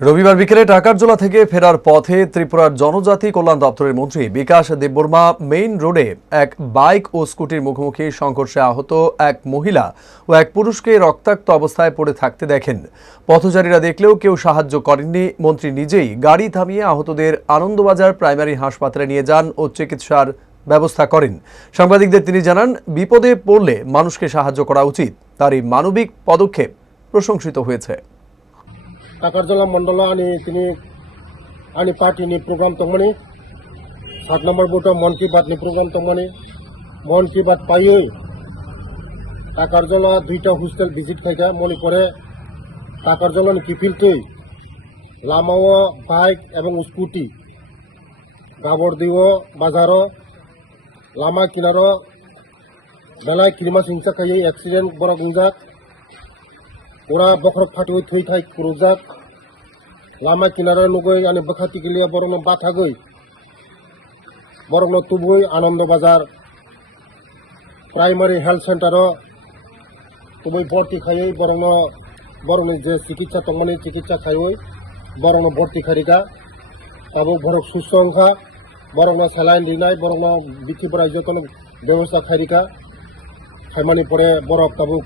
রবিবার বিকেলে টাকারজোলা থেকে ফেরার পথে ত্রিপুরার জনজাতি কল্যাণ দপ্তরের মন্ত্রী বিকাশ দেববর্মা মেইন রোডে এক বাইক ও স্কুটির মুখোমুখি সংঘর্ষে আহত এক মহিলা ও এক পুরুষকে রক্তাক্ত অবস্থায় পড়ে থাকতে দেখেন। পথচারীরা দেখলেও কেউ সাহায্য করেননি। মন্ত্রী নিজেই গাড়ি থামিয়ে আহতদের আনন্দবাজার প্রাইমারি হাসপাতালে নিয়ে যান ও চিকিৎসার ব্যবস্থা করেন। সাংবাদিকদের তিনি জানান, বিপদে পড়লে মানুষকে সাহায্য করা উচিত। তার এই মানবিক পদক্ষেপ প্রশংসিত হয়েছে। काकारजोला मंडळ आणि तिने आणि पार्टीने प्रोग्राम तमणे सात नंबर बोट मन की बात प्रोग्राम तमणे মন কি বাত পাইই তা দুইটা হোস্টেল ভিজিট খাইতে মনে করে তা কার্যালয় কি ফিলতই লামাও, বাইক এবং স্কুটি, গাবর দিও বাজার লামা কিনার বেলায় কিলিমা সিংসা খাই অ্যাক্সিডেন্ট বড় গুঞ্জাক ওরা বখরক ফাটিও থই থাই কুরুজাক। লামা কিনারে নুগৈ আনি বখাতি গেলিয়া বরং বাথাগৈ বরং তুবই আনন্দ বাজার, প্রাইমারি হেলথ সেন্টার তুবই ভর্তি খাই বরং বরং যে চিকিৎসা তংমানি চিকিৎসা খাই বরং ভর্তি খারিকা তাবো বরং সুস্থ অংখা বরং স্যালাইন দিনাই বরং বিথিপুরা যতন ব্যবস্থা খারিকা খাইমানি পরে বরফ তাবো